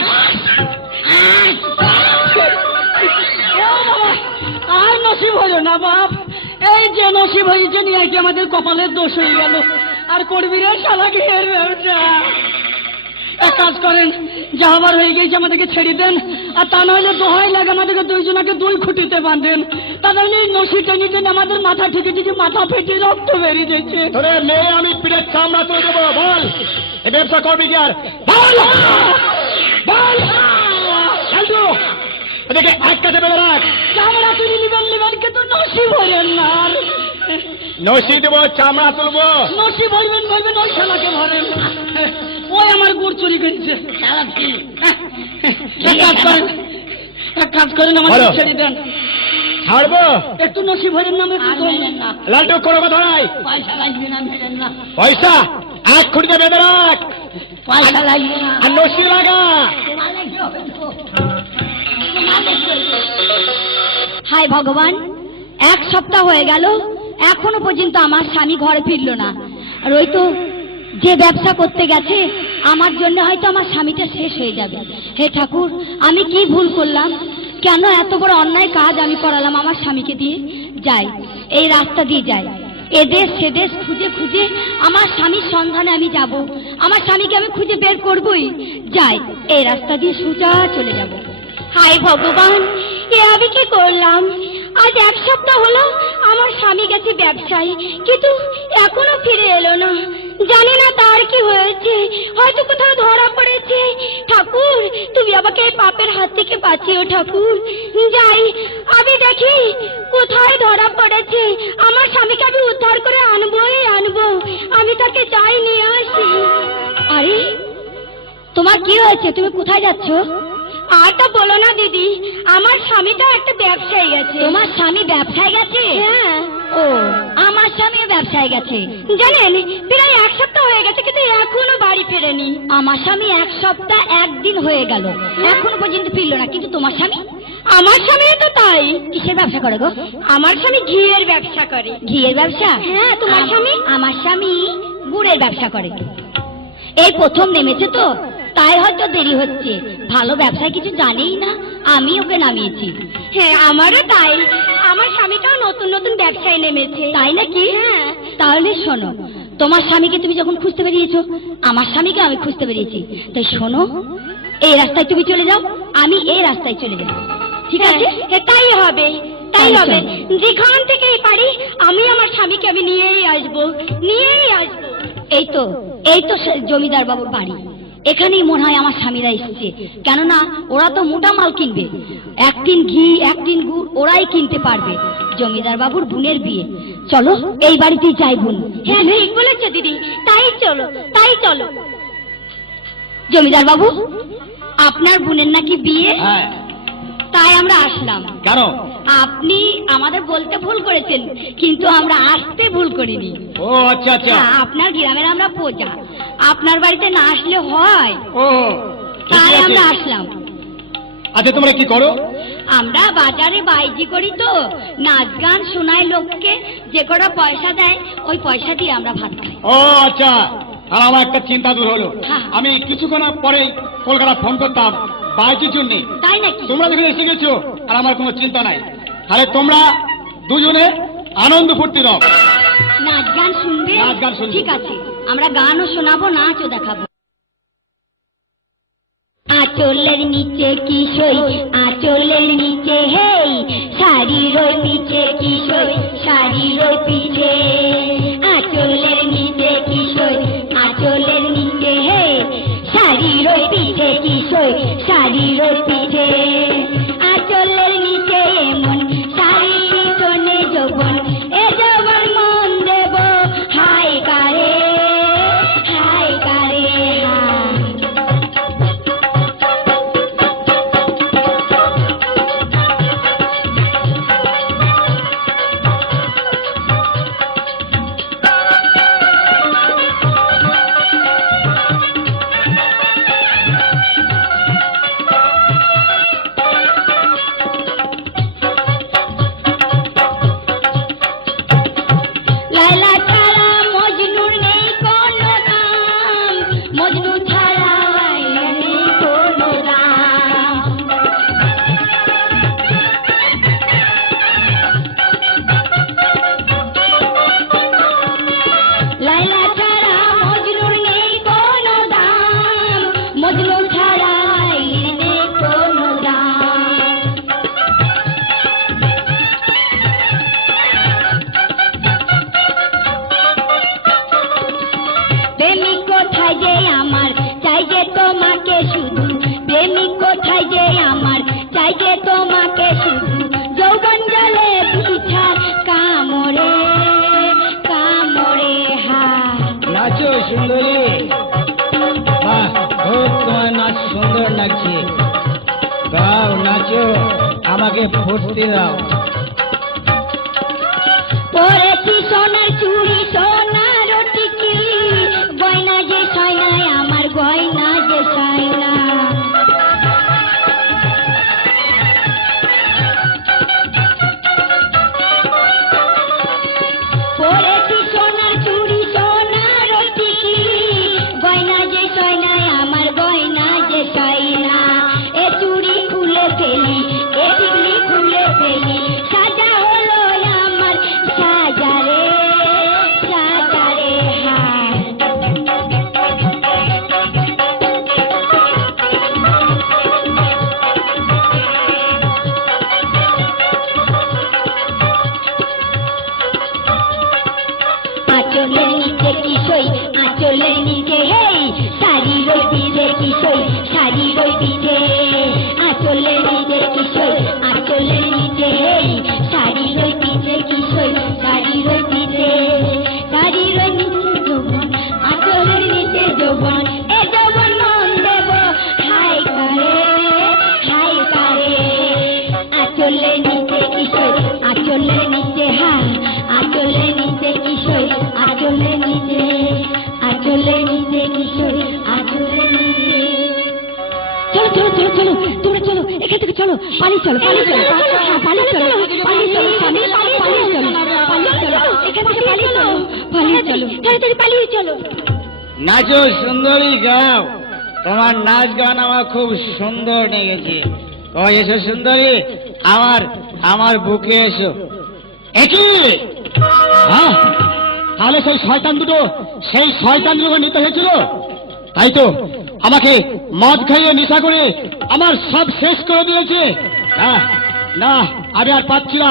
ও বাবা, আর নসিব হইল না বাপ। এই যে নসিব হয়েছে নিয়ে কি আমাদের কপালের দোষ হয়ে গেল। আর করবি রে শালা ঘিয়ের ব্যবসা। এক কাজ করেন, যা হবার হয়ে গেছে আমাদেরকে ছেড়ে দেন। আর তা নইলে দোহাই লাগে আমাদেরকে দুইজনকে দুই খুঁটিতে বাঁধেন। তা নইলে এই নসি টেনে টেনে আমাদের মাথা ঠেকে দিচ্ছে, মাথা ফেটে রক্ত বেরিয়ে যাচ্ছে। তোরে মেয়ে আমি পিঠের চামড়া তুলে দেবো। বল এই ব্যবসা করবি কি আর? বল বল লালটু, এদিকে এক কাছে বেঁধে রাখ। চামড়া তুলি নিবেন কিন্তু নসি ভরেন না। আর নসি দেবো, চামড়া তুলবো। নসি ভরবেন ওই শালাকে ভরেন। ওই আমার গুড় চুরি করেছে। এক কাজ করেন আমাকে বলো। ছেড়ে দেন। ছাড়বো? একটু নসি ভরেন না, লালটু কোনো কথা নাই। পয়সা লাগবে না, মেরেন না। পয়সা এক খুঁটিতে বেঁধে রাখ, পয়সা লাগবে না। আর নসি লাগা। তোমার লাগবে হবে তো। তোমার লাগবে। হায় ভগবান, এক সপ্তাহ হয়ে গেল, এখনো পর্যন্ত আমার স্বামী ঘরে ফিরলো না। আর ওই তো যে ব্যবসা করতে গেছে, আমার জন্য হয়তো আমার স্বামীটা শেষ হয়ে যাবে। হে ঠাকুর, আমি কি ভুল করলাম? কেন এত বড় অন্যায় কাজ আমি করালাম আমার স্বামীকে দিয়ে? যাই, এই রাস্তা দিয়ে যাই, এদেশ সেদেশ খুঁজে খুঁজে আমার স্বামীর সন্ধানে আমি যাব। আমার স্বামীকে আমি খুঁজে বের করবই। যাই, এই রাস্তা দিয়ে সোজা চলে যাব। হায় ভগবান, এ আমি কি করলাম? আজ এক সপ্তাহ হলো আমার স্বামী গেছে ব্যবসায়, কিন্তু এখনো ফিরে এলো না। জানি না তার কি হয়েছে, হয়তো কোথাও ধরা পড়েছে। ঠাকুর, তুমি আমাকে এই পাপের হাত থেকে বাঁচিও ঠাকুর। যাই, আমি দেখি কোথায় ধরা পড়েছে। আমার স্বামীকে আমি উদ্ধার করে আনবোই আনবো। আমি তাকে যাই নিয়ে আসি। আরে, তোমার কি হয়েছে? তুমি কোথায় যাচ্ছ? আর তা বলো না দিদি, আমার স্বামীটা একটা ব্যবসায়ী গেছে। তোমার স্বামী ব্যবসায় গেছে? হ্যাঁ। ও, আমার স্বামীও ব্যবসায় গেছে। জানেন, প্রায় এক সপ্তাহ হয়ে গেছে কিন্তু এখনো বাড়ি ফেরেনি। আমার স্বামী এক সপ্তাহ একদিন হয়ে গেল, এখনো পর্যন্ত ফিরলো না। কিন্তু তোমার স্বামী? আমার স্বামীও তো তাই। কিসের ব্যবসা করে গো? আমার স্বামী ঘিয়ের ব্যবসা করে। ঘিয়ের ব্যবসা? হ্যাঁ, তোমার স্বামী? আমার স্বামী গুড়ের ব্যবসা করে। এই প্রথম নেমেছে তো, তাই হয়তো দেরি হচ্ছে। ভালো ব্যবসায় কিছু জানেই না, আমি ওকে নামিয়েছি। হ্যাঁ, আমারও তাই। আমার স্বামীটাও নতুন নতুন ব্যবসায় নেমেছে। তাই নাকি? হ্যাঁ। তাহলে শোনো, তোমার স্বামীকে তুমি যখন খুঁজতে বেরিয়েছো, আমার স্বামীকে আমি খুঁজতে বেরিয়েছি। তাই শোনো, এই রাস্তায় তুমি চলে যাও, আমি এই রাস্তায় চলে যাব। ঠিক আছে? হ্যাঁ, তাই হবে, তাই তাই হবে। চল। যেখান থেকেই পারি আমি আমার স্বামীকে আমি নিয়েই আসবো, নিয়েই আসবো। এই তো জমিদার বাবুর বাড়ি। এখানেই মনে হয় আমার স্বামীরা এসেছে, কেননা ওরা তো মোটা মাল কিনবে। একদিন ঘি একদিন গুড় ওরাই কিনতে পারবে। জমিদার বাবুর বোনের বিয়ে, চলো এই বাড়িতেই যাই বোন। হ্যাঁ, ঠিক বলেছো দিদি, তাই চলো, তাই চলো। জমিদার বাবু, আপনার বোনের নাকি বিয়ে? হ্যাঁ। তাই আমরা আসলাম। কেন? আপনি আমাদের বলতে ভুল করেছেন, কিন্তু আমরা আসতে ভুল করিনি। ও আচ্ছা আচ্ছা। হ্যাঁ, আপনার গ্রামের আমরা প্রজা, আপনার বাড়িতে না আসলে হয়? ও তাই ঠিকই আছে। আমরা আসলাম। আচ্ছা তোমরা কি করো? আমরা বাজারে বাইজি করি তো, নাচ গান শোনাই লোককে, যে কটা পয়সা দেয় ওই পয়সা দিয়ে আমরা ভাত খাই। ও আচ্ছা, আর আমার একটা চিন্তা দূর হলো। হ্যাঁ। আমি কিছুক্ষণ পরে কলকাতা ফোন করতাম বাইকের জন্য, তাই নাকি? তোমরা যখন এসে গেছো আর আমার কোনো চিন্তা নাই, তাহলে তোমরা দুজনে আনন্দ ফুর্তি দাও। নাচ গান শুনবে? নাচ গান শুনবো। ঠিক আছে, আমরা গানও শোনাবো, নাচও দেখাবো। আঁচলের নিচে কিশোই, আঁচলের নিচে হেই, শাড়ির ওই পিছে কিশোই, শাড়ির ওই পিছে। আঁচলের নিচে কিশোই, আঁচলের নিচে হেই, শাড়ির ওই পিছে কিশোই, শাড়ির ওই পিছে। আঁচলের নিচে এমন, শাড়ির পিছনে যৌবন, এ যৌবন মন দেব হায় কারে, হায় কারে হায়। লায়লা ছাড়া মজনুর নেই কোনো দাম, মজনু ছাড়া লায়লা নেই কোনো দাম। লায়লা ছাড়া মজনুর নেই কোনো দাম, মজনু ছাড়া লায়লা নেই কোনো দাম। প্রেমিক কোথায় যে আমার, চাই যে তোমাকে শুধু, প্রেমিক কোথায় যে আমার, চাই যে তোমাকে শুধু। যৌবন জলে পিছার কামড়ে, কামড়ে হায়। নাচো সুন্দরী, বাহ খুব তোমার নাচ সুন্দর লাগছে। গাও নাচো, আমাকে ফুর্তি দাও। পরেছি সোনার চুড়ি, সোনার টিকি, গয়না যে সয়নায় আমার, গয়না যে সয়না। পরেছি সোনার চুড়ি, সোনার টিকি, গয়না যে সয়নায় আমার, গয়না যে সয়না। এ চুড়ি খুলে ফেলি, এ টিকলি খুলে ফেলি, সাজা হলো আমার, সাজারে, সাজারে হায়। আঁচলের নিচে কিশোই, আঁচলের নিচে হেই, শাড়ির ওই পিছে কিশোই, শাড়ির ওই পিছে। আঁচলের নিচে কিশোই, আঁচলের নিচে হেই, শাড়ির ওই পিছে কিশোই, শাড়ির ওই পিছে। শাড়ির ওই নিচে যৌবন, আঁচলের নিচে যৌবন, এ যৌবন মন দেব হায় কারে, হায় কারে। আঁচলের নিচে কিশোই, আঁচলের নিচে হায়, আঁচলের নিচে কিশোই, আঁচলের নিচে, আঁচলের নিচে কিশোই, আঁচলের নিচে। চলো চলো চলো চলো, তোমরা চলো, এখান থেকে চলো, পালিয়ে চলো, পালিয়ে চলো, হ্যাঁ পালিয়ে চলো, পালিয়ে চলো স্বামী, পালিয়ে চলো, পালিয়ে চলো, এখান থেকে পালিয়ে চলো, পালিয়ে চলো, তাড়াতাড়ি পালিয়ে চলো। নাচো সুন্দরী, গাও। তোমার নাচ গান আমার খুব সুন্দর লেগেছে। ও এসো সুন্দরী, আমার আমার বুকে এসো। একই হ্যাঁ, তাহলে সেই শয়তান দুটো, সেই শয়তান দুটো নিতে হয়েছিল, তাই তো আমাকে মদ খাইয়ে নেশা করে আমার সব শেষ করে দিয়েছে। হ্যাঁ, না আমি আর পাচ্ছি না,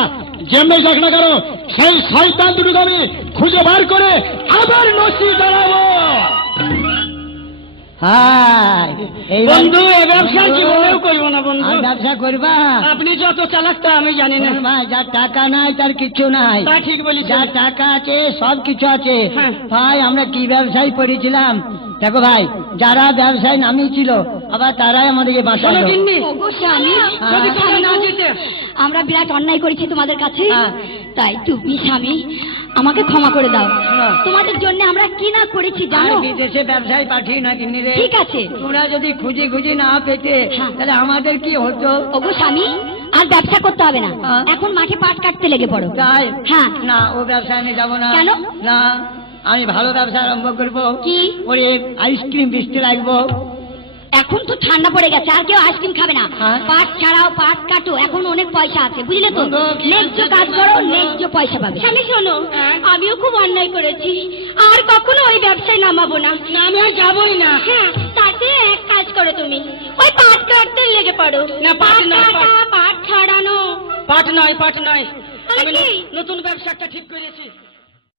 যেমনি যাক না কেন সেই শয়তান দুটোকে আমি খুঁজে বার করে আবার নসি দাঁড়াবো। হাই এই বন্ধু, এ ব্যবসা জীবনেও করবো না বন্ধু। আর ব্যবসা করবা? আপনি যত চালাক তা আমি জানি না। শোন ভাই, যার টাকা নাই তার কিছু নাই, তা ঠিক বলেছেন। যার টাকা আছে সব কিছু আছে। হ্যাঁ। ভাই আমরা কি ব্যবসায় পড়েছিলাম, দেখো ভাই, যারা ব্যবসায় নামিয়েছিল আবার তারাই আমাদেরকে শোনো বাঁচালো। গিন্নি, ওগো স্বামী, যদি তুমি না যেতে, আমরা বিরাট অন্যায় করেছি তোমাদের কাছে, হ্যাঁ। তাই তুমি স্বামী আমাকে ক্ষমা করে দাও। হ্যাঁ। তোমাদের জন্য আমরা কি না করেছি আর জানো? বিদেশে ব্যবসায় পাঠিয়ে না কিনি রে। ঠিক আছে। তোমরা যদি খুঁজে খুঁজে না পেতে হ্যাঁ। তাহলে আমাদের কি হতো? ওগো স্বামী, আর ব্যবসা করতে হবে না, হ্যাঁ। এখন মাঠে পাট কাটতে লেগে পড়ো। তাই? হ্যাঁ। না, ও ব্যবসায় আমি যাবো না। কেন? না, আমি ভালো ব্যবসা আরম্ভ করবো। কি? ওরে আইসক্রিম বেচতে লাগবো। এখন তো ঠান্ডা পড়ে গেছে, আর কেউ আইসক্রিম খাবে না। হ্যাঁ। পাট ছাড়াও, পাট কাটো, এখন অনেক পয়সা আছে, বুঝলে তো? বন্ধু, ন্যায্য কাজ করো, ন্যায্য পয়সা পাবে। স্বামী শোনো, আমিও খুব অন্যায় করেছি, আর কখনো ওই ব্যবসায় নামাবো না। না আমি আর যাবোই না। হ্যাঁ, তাতে এক কাজ করো তুমি, ওই পাট কাটতে লেগে পড়ো। না, পাট নয়, কাটা, পাট ছাড়ানো। পাট নয়, পাট নয়, তাহলে আমি কি? নতুন ব্যবসা একটা ঠিক করেছি।